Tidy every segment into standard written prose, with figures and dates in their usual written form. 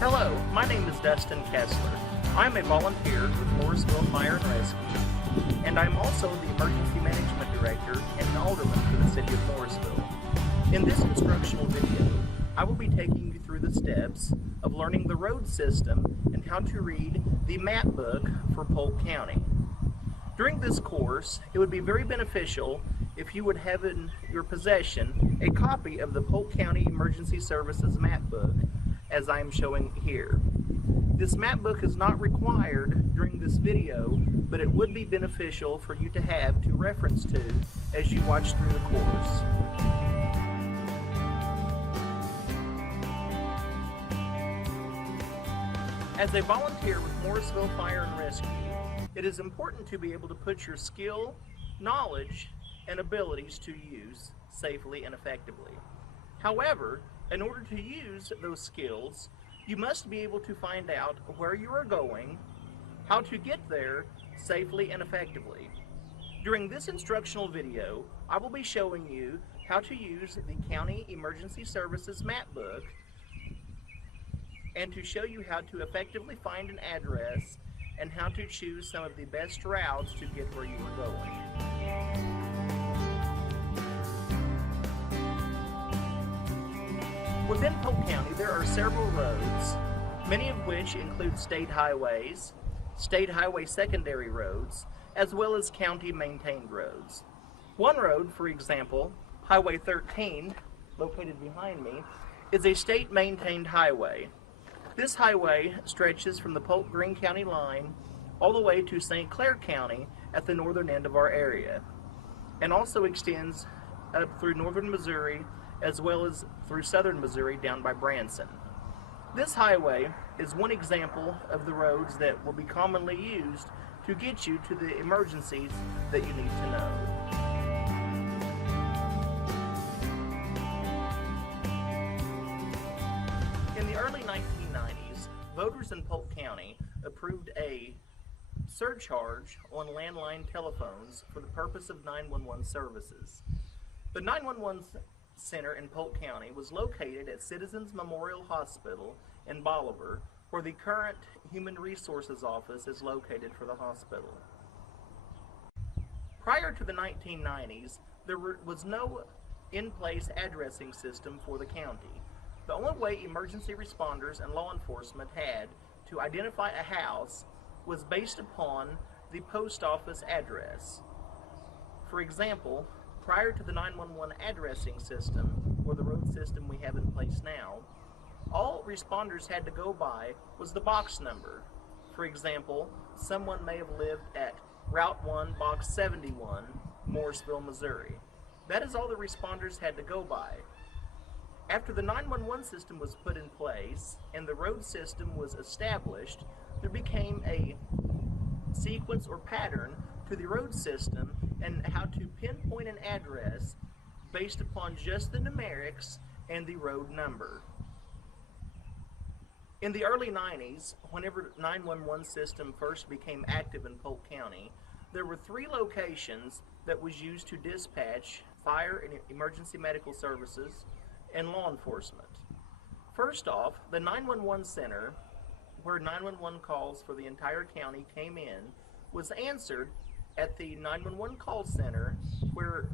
Hello, my name is Dustin Kessler. I'm a volunteer with Morrisville Fire and Rescue, and I'm also the Emergency Management Director and an Alderman for the City of Morrisville. In this instructional video, I will be taking you through the steps of learning the road system and how to read the map book for Polk County. During this course, it would be very beneficial if you would have in your possession a copy of the Polk County Emergency Services map book, as I am showing here. This map book is not required during this video, but it would be beneficial for you to have to reference to as you watch through the course. As a volunteer with Morrisville Fire and Rescue, it is important to be able to put your skill, knowledge, and abilities to use safely and effectively. However, in order to use those skills, you must be able to find out where you are going, how to get there safely and effectively. During this instructional video, I will be showing you how to use the County Emergency Services map book and to show you how to effectively find an address and how to choose some of the best routes to get where you are going. Within Polk County, there are several roads, many of which include state highways, state highway secondary roads, as well as county-maintained roads. One road, for example, Highway 13, located behind me, is a state-maintained highway. This highway stretches from the Polk-Greene County line all the way to St. Clair County at the northern end of our area, and also extends up through northern Missouri as well as through southern Missouri down by Branson. This highway is one example of the roads that will be commonly used to get you to the emergencies that you need to know. In the early 1990s, voters in Polk County approved a surcharge on landline telephones for the purpose of 911 services. The 911 Center in Polk County was located at Citizens Memorial Hospital in Bolivar, where the current Human Resources Office is located for the hospital. Prior to the 1990s, there was no in-place addressing system for the county. The only way emergency responders and law enforcement had to identify a house was based upon the post office address. For example, prior to the 911 addressing system, or the road system we have in place now, all responders had to go by was the box number. For example, someone may have lived at Route 1, Box 71, Morrisville, Missouri. That is all the responders had to go by. After the 911 system was put in place and the road system was established, there became a sequence or pattern to the road system and how to pinpoint an address based upon just the numerics and the road number. In the early 90s, whenever the 911 system first became active in Polk County, there were 3 locations that was used to dispatch fire and emergency medical services and law enforcement. First off, the 911 center, where 911 calls for the entire county came in, was answered at the 911 call center where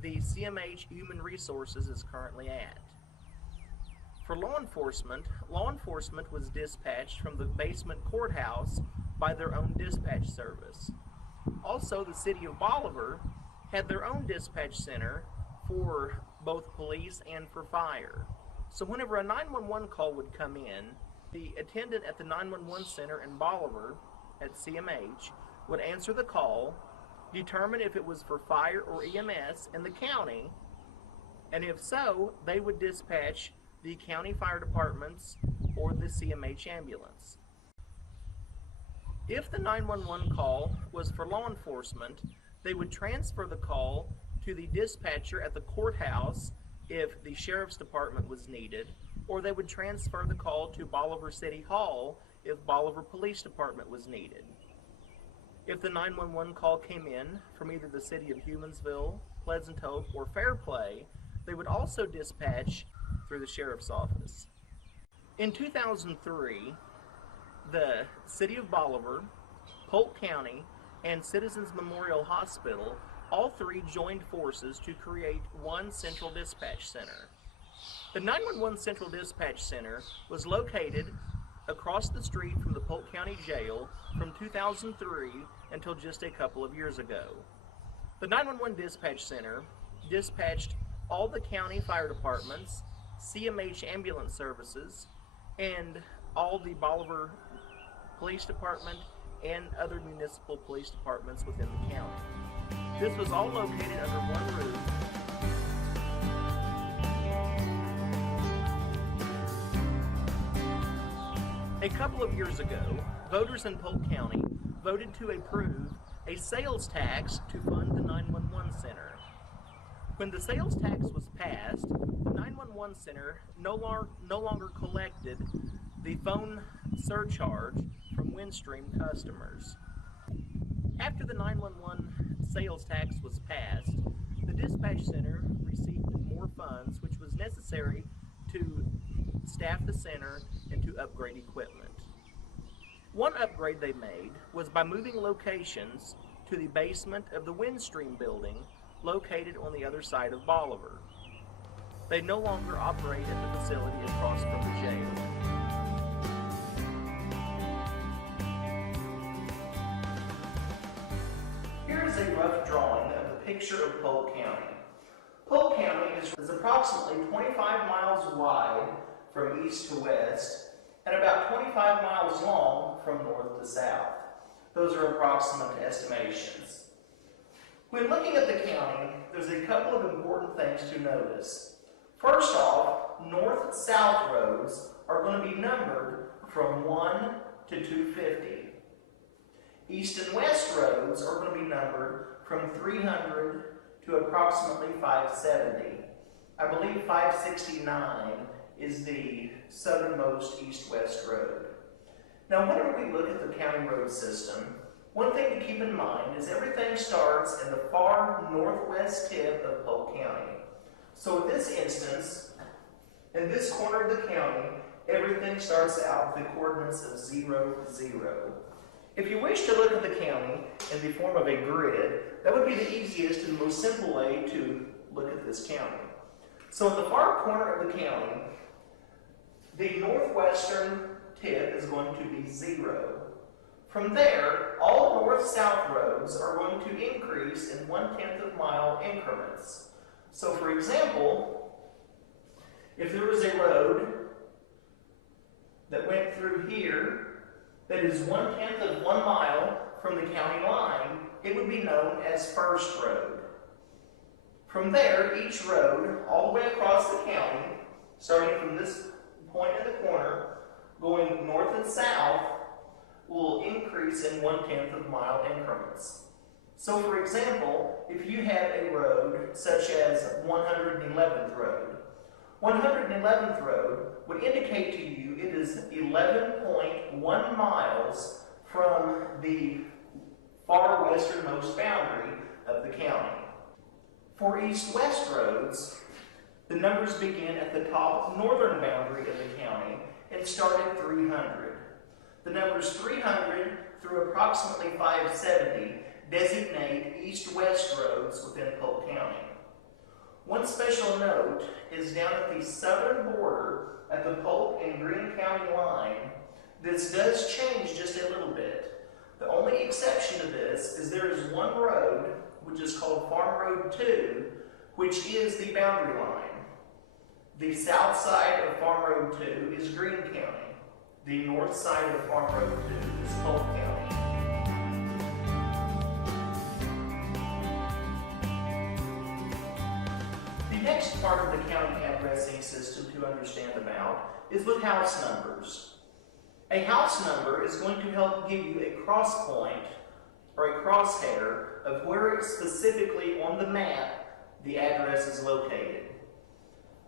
the CMH Human Resources is currently at. For law enforcement was dispatched from the basement courthouse by their own dispatch service. Also, the city of Bolivar had their own dispatch center for both police and for fire. So whenever a 911 call would come in, the attendant at the 911 center in Bolivar at CMH would answer the call, determine if it was for fire or EMS in the county, and if so, they would dispatch the county fire departments or the CMH ambulance. If the 911 call was for law enforcement, they would transfer the call to the dispatcher at the courthouse if the sheriff's department was needed, or they would transfer the call to Bolivar City Hall if Bolivar Police Department was needed. If the 911 call came in from either the city of Humansville, Pleasant Hope, or Fairplay, they would also dispatch through the sheriff's office. In 2003, the City of Bolivar, Polk County, and Citizens Memorial Hospital, all three joined forces to create one central dispatch center. The 911 Central Dispatch Center was located across the street from the Polk County Jail from 2003 until just a couple of years ago. The 911 Dispatch Center dispatched all the county fire departments, CMH ambulance services, and all the Bolivar Police Department and other municipal police departments within the county. This was all located under one roof. A couple of years ago, voters in Polk County voted to approve a sales tax to fund the 911 Center. When the sales tax was passed, the 911 Center no longer collected the phone surcharge from Windstream customers. After the 911 sales tax was passed, the dispatch center received more funds, which was necessary to staff the center and to upgrade equipment. One upgrade they made was by moving locations to the basement of the Windstream building located on the other side of Bolivar. They no longer operate at the facility across from the jail. Here is a rough drawing of the picture of Polk County. Polk County is approximately 25 miles wide from east to west and about 25 miles long from north to south. Those are approximate estimations. When looking at the county, there's a couple of important things to notice. First off, north-south roads are going to be numbered from 1 to 250. East and west roads are going to be numbered from 300 to approximately 570. I believe 569 is the southernmost east-west road. Now, whenever we look at the county road system, one thing to keep in mind is everything starts in the far northwest tip of Polk County. So in this instance, in this corner of the county, everything starts out with the coordinates of 0, 0. If you wish to look at the county in the form of a grid, that would be the easiest and most simple way to look at this county. So in the far corner of the county, the northwestern tip is going to be 0. From there, all north-south roads are going to increase in 1/10 of mile increments. So for example, if there was a road that went through here that is 1/10 of 1 mile from the county line, it would be known as First Road. From there, each road, all the way across the county, starting from this point in the corner, going north and south, will increase in 1/10 of mile increments. So for example, if you have a road such as 111th Road, 111th Road would indicate to you it is 11.1 miles from the far westernmost boundary of the county. For east-west roads, the numbers begin at the top northern boundary of the county and start at 300. The numbers 300 through approximately 570 designate east-west roads within Polk County. One special note is down at the southern border at the Polk and Greene County line. This does change just a little bit. The only exception to this is there is one road, which is called Farm Road 2, which is the boundary line. The south side of Farm Road 2 is Greene County. The north side of Farm Road 2 is Polk County. The next part of the county addressing system to understand about is with house numbers. A house number is going to help give you a cross point or a crosshair of where specifically on the map the address is located.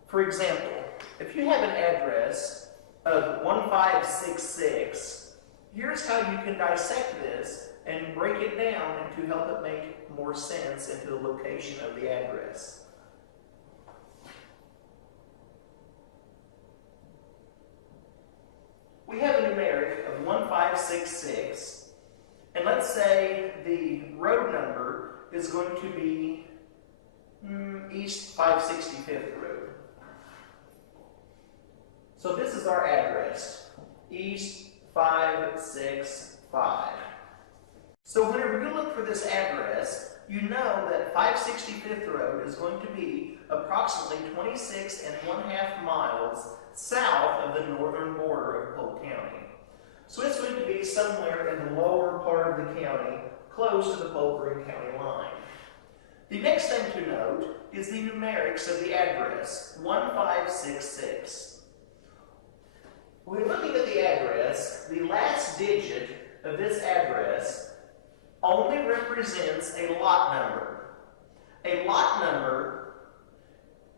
For example, if you have an address of 1566, here's how you can dissect this and break it down and to help it make more sense into the location of the address. 1566, and let's say the road number is going to be East 565th Road. So this is our address, East 565. So whenever you look for this address, you know that 565th Road is going to be approximately 26.5 miles south of the northern border of Polk County. So it's going to be somewhere in the lower part of the county, close to the Polk County line. The next thing to note is the numerics of the address, 1566. When looking at the address, the last digit of this address only represents a lot number. A lot number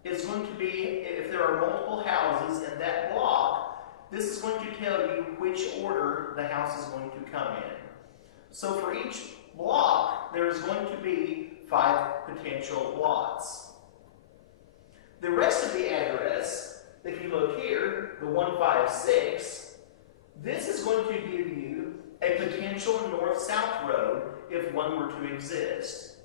is going to be, if there are multiple houses in that block, this is going to tell you which order the house is going to come in. So for each block, there is going to be 5 potential lots. The rest of the address, if you look here, the 156, this is going to give you a potential north-south road if one were to exist.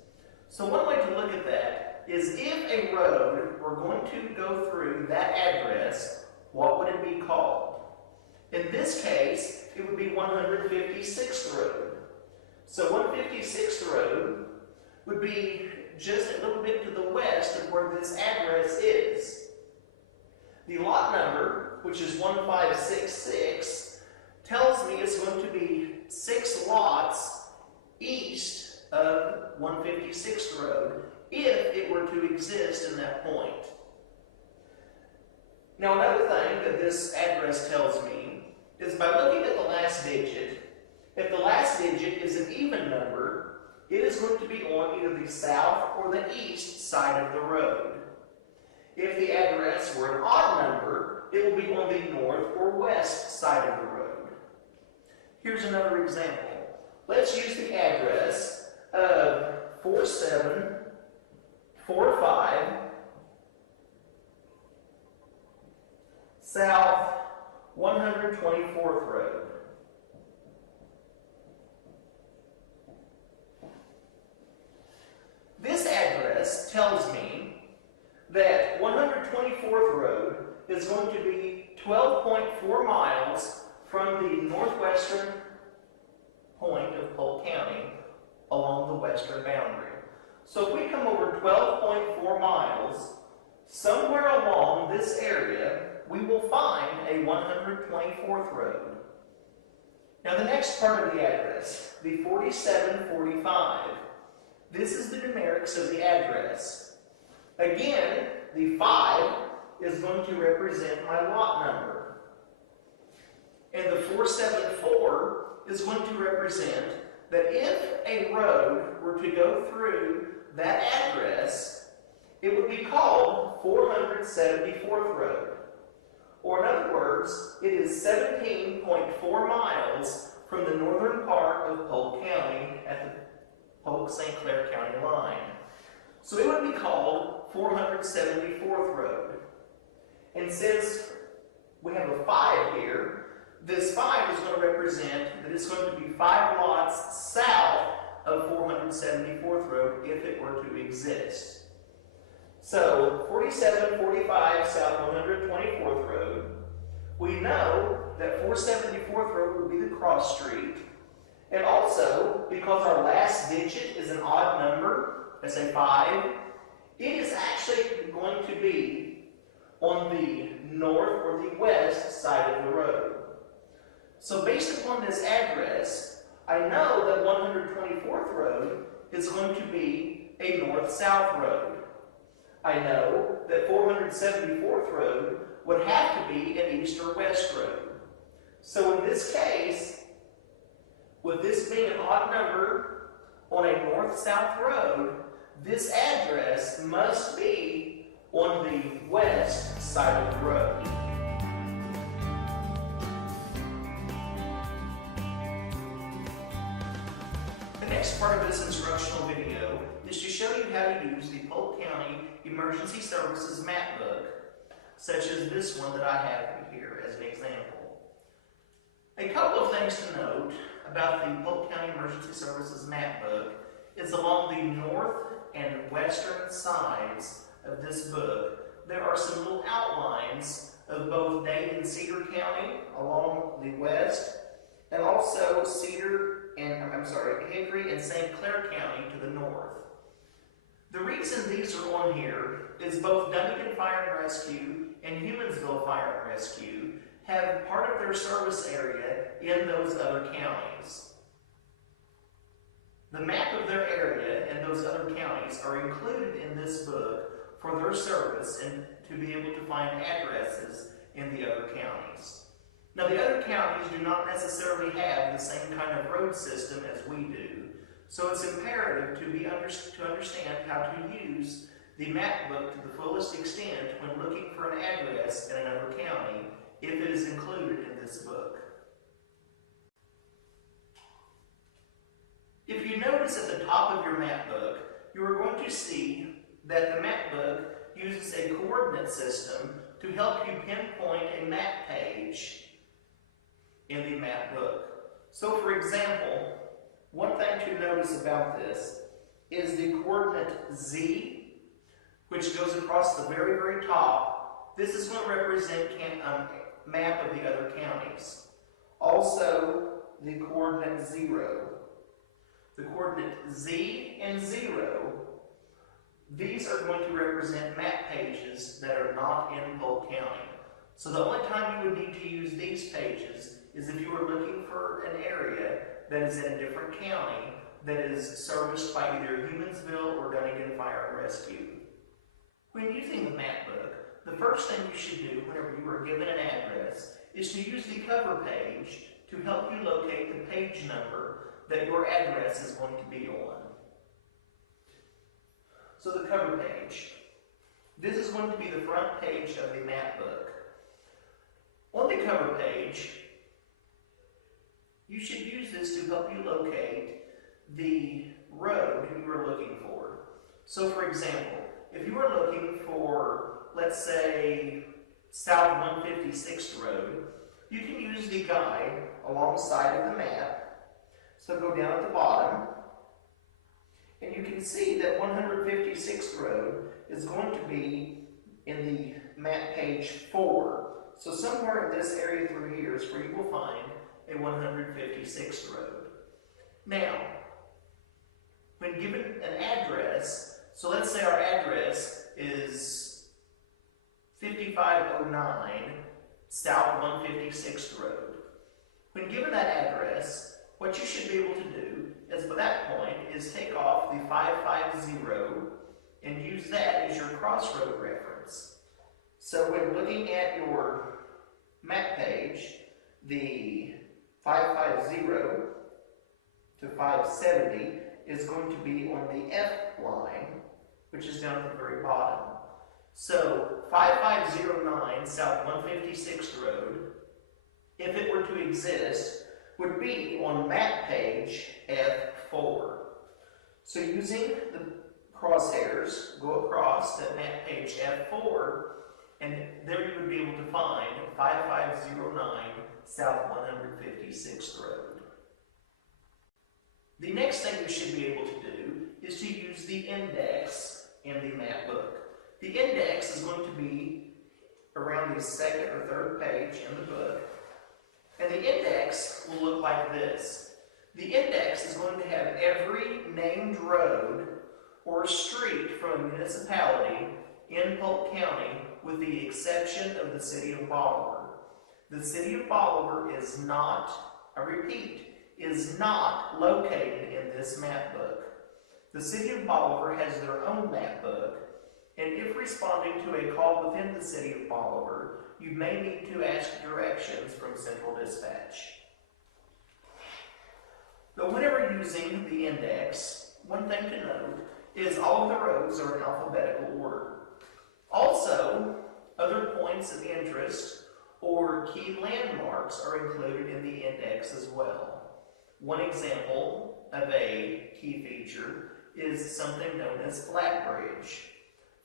So one way to look at that is if a road were going to go through that address, what would it be called? In this case, it would be 156th Road. So 156th Road would be just a little bit to the west of where this address is. The lot number, which is 1566, tells me it's going to be 6 lots east of 156th Road if it were to exist in that point. Now another thing that this address tells me is by looking at the last digit, if the last digit is an even number, it is going to be on either the south or the east side of the road. If the address were an odd number, it will be on the north or west side of the road. Here's another example. Let's use the address of 4745 South 124th Road. This address tells me that 124th Road is going to be 12.4 miles from the northwestern point of Polk County along the western boundary. So if we come over 12.4 miles, somewhere along this area, we will find a 124th Road. Now the next part of the address, the 4745. This is the numerics of the address. Again, the 5 is going to represent my lot number. And the 474 is going to represent that if a road were to go through that address, it would be called 474th Road. Or in other words, it is 17.4 miles from the northern part of Polk County at the Polk-St. Clair County line. So it would be called 474th Road. And since we have a 5 here, this 5 is going to represent that it's going to be 5 lots south of 474th Road if it were to exist. So 4745 South 124th Road, we know that 474th Road would be the cross street. And also, because our last digit is an odd number, let's say 5, it is actually going to be on the north or the west side of the road. So based upon this address, I know that 124th Road is going to be a north-south road. I know that 474th Road would have to be an east or west road. So in this case, with this being an odd number on a north-south road, this address must be on the west side of the road. The next part of this instructional video is to show you how to use the Polk County Emergency Services map book, such as this one that I have here as an example. A couple of things to note about the Polk County Emergency Services map book is along the north and western sides of this book, there are some little outlines of both Dade and Cedar County along the west, and also Hickory and St. Clair County to the north. The reason these are on here is both Dunnigan Fire and Rescue and Humansville Fire and Rescue have part of their service area in those other counties. The map of their area and those other counties are included in this book for their service and to be able to find addresses in the other counties. Now, the other counties do not necessarily have the same kind of road system as we do, so it's imperative to understand how to use the map book to the fullest extent when looking for an address in another county if it is included in this book. If you notice at the top of your map book, you are going to see that the map book uses a coordinate system to help you pinpoint a map page in the map book. So for example, one thing to notice about this is the coordinate Z, which goes across the very, very top. This is going to represent a map of the other counties. Also, the coordinate 0. The coordinate Z and 0, these are going to represent map pages that are not in Polk County. So the only time you would need to use these pages is if you were looking for an area that is in a different county that is serviced by either Humansville or Dunnigan Fire and Rescue. When using the map book, the first thing you should do whenever you are given an address is to use the cover page to help you locate the page number that your address is going to be on. So the cover page. This is going to be the front page of the map book. On the cover page, you should use this to help you locate the road you are looking for. So for example, if you are looking for, let's say, South 156th Road, you can use the guide alongside of the map. So go down at the bottom, and you can see that 156th Road is going to be in the map page 4. So somewhere in this area through here is where you will find a 156th Road. Now, when given an address, so let's say our address is 5509 South 156th Road. When given that address, what you should be able to do is, by that point, is take off the 550 and use that as your crossroad reference. So when looking at your map page, the 550 to 570 is going to be on the F line, which is down at the very bottom. So 5509 South 156th Road, if it were to exist, would be on map page F4. So using the crosshairs, go across to map page F4, and there you would be able to find 5509 South 156th Road. The next thing you should be able to do is to use the index in the map book. The index is going to be around the second or third page in the book, and the index will look like this. The index is going to have every named road or street from a municipality in Polk County with the exception of the city of Bolivar. The city of Bolivar is not, I repeat, is not located in this map book. The city of Bolivar has their own map book, and if responding to a call within the city of Bolivar, you may need to ask directions from Central Dispatch. But whenever using the index, one thing to note is all of the roads are in alphabetical order. Also, other points of interest or key landmarks are included in the index as well. One example of a key feature is something known as Flatbridge.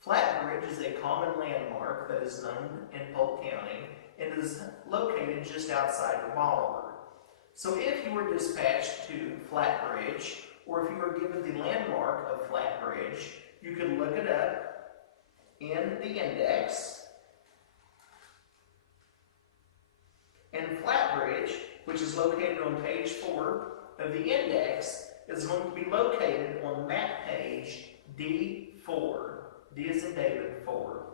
Flatbridge is a common landmark that is known in Polk County and is located just outside of Bolivar. So if you were dispatched to Flatbridge, or if you were given the landmark of Flatbridge, you could look it up in the index. And Flatbridge, which is located on page 4 of the index, is going to be located on map page D4. D is in David, 4.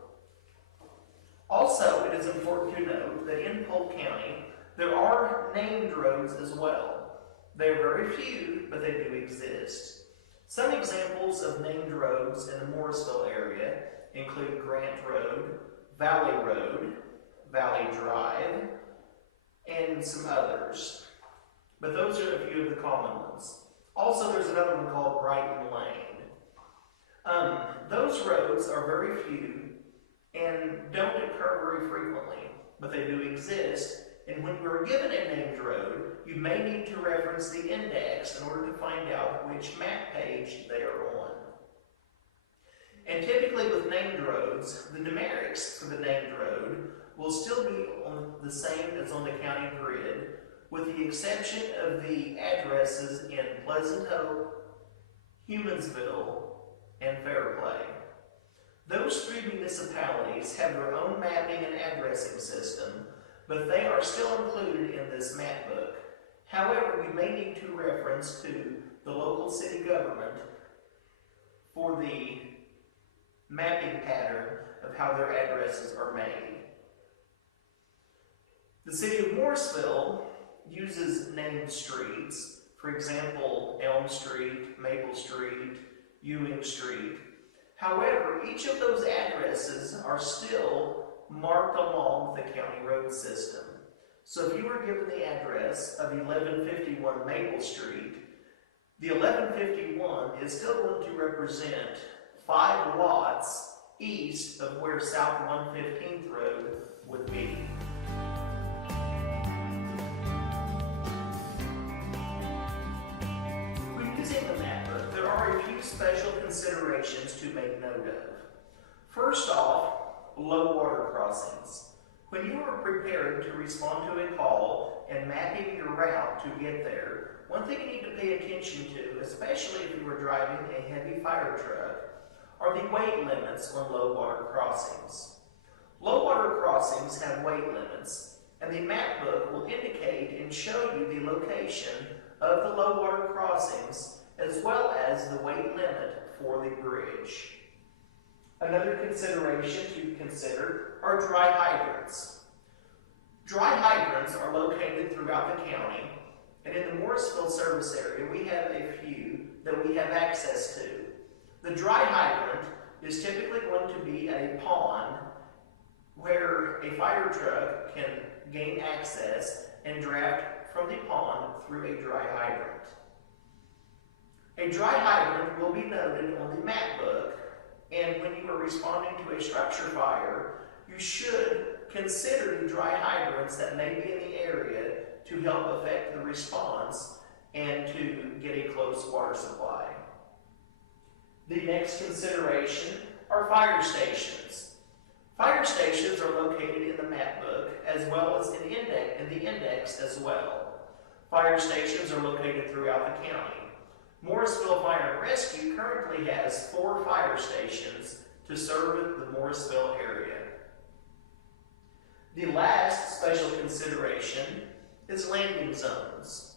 Also, it is important to note that in Polk County, there are named roads as well. They are very few, but they do exist. Some examples of named roads in the Morrisville area include Grant Road, Valley Road, Valley Drive, and some others. But those are a few of the common ones. Also, there's another one called Brighton Lane. Those roads are very few and don't occur very frequently, but they do exist. And when you're given a named road, you may need to reference the index in order to find out which map page they are on. And typically with named roads, the numerics for the named road will still be on the same as on the county grid, with the exception of the addresses in Pleasant Hope, Humansville, and Fairplay. Those 3 municipalities have their own mapping and addressing system, but they are still included in this map book. However, you may need to reference to the local city government for the mapping pattern of how their addresses are made. The city of Morrisville uses named streets, for example, Elm Street, Maple Street, Ewing Street. However, each of those addresses are still marked along the county road system. So if you were given the address of 1151 Maple Street, the 1151 is still going to represent 5 lots east of where South 115th Road would be. When using the map book, there are a few special considerations to make note of. First off, low water crossings. When you are prepared to respond to a call and mapping your route to get there, one thing you need to pay attention to, especially if you are driving a heavy fire truck, are the weight limits on low water crossings. Low water crossings have weight limits, and the map book will indicate and show you the location of the low water crossings as well as the weight limit for the bridge. Another consideration to consider are dry hydrants. Dry hydrants are located throughout the county, and in the Morrisville service area we have a few that we have access to. The dry hydrant is typically going to be a pond where a fire truck can gain access and draft from the pond through a dry hydrant. A dry hydrant will be noted on the map book, and when you are responding to a structure fire, you should consider the dry hydrants that may be in the area to help affect the response and to get a close water supply. The next consideration are fire stations. Fire stations are located in the map book as well as in the index as well. Fire stations are located throughout the county. Morrisville Fire and Rescue currently has 4 fire stations to serve the Morrisville area. The last special consideration is landing zones.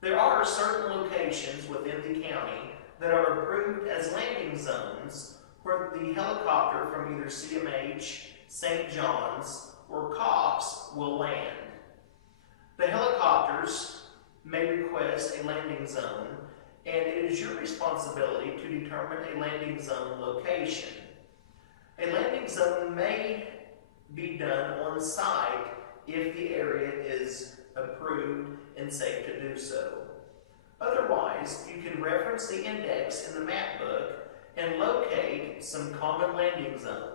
There are certain locations within the county that are approved as landing zones where the helicopter from either CMH, St. John's, or Cox will land. The helicopters may request a landing zone, and it is your responsibility to determine a landing zone location. A landing zone may be done on site if the area is approved and safe to do so. Otherwise, you can reference the index in the map book and locate some common landing zones.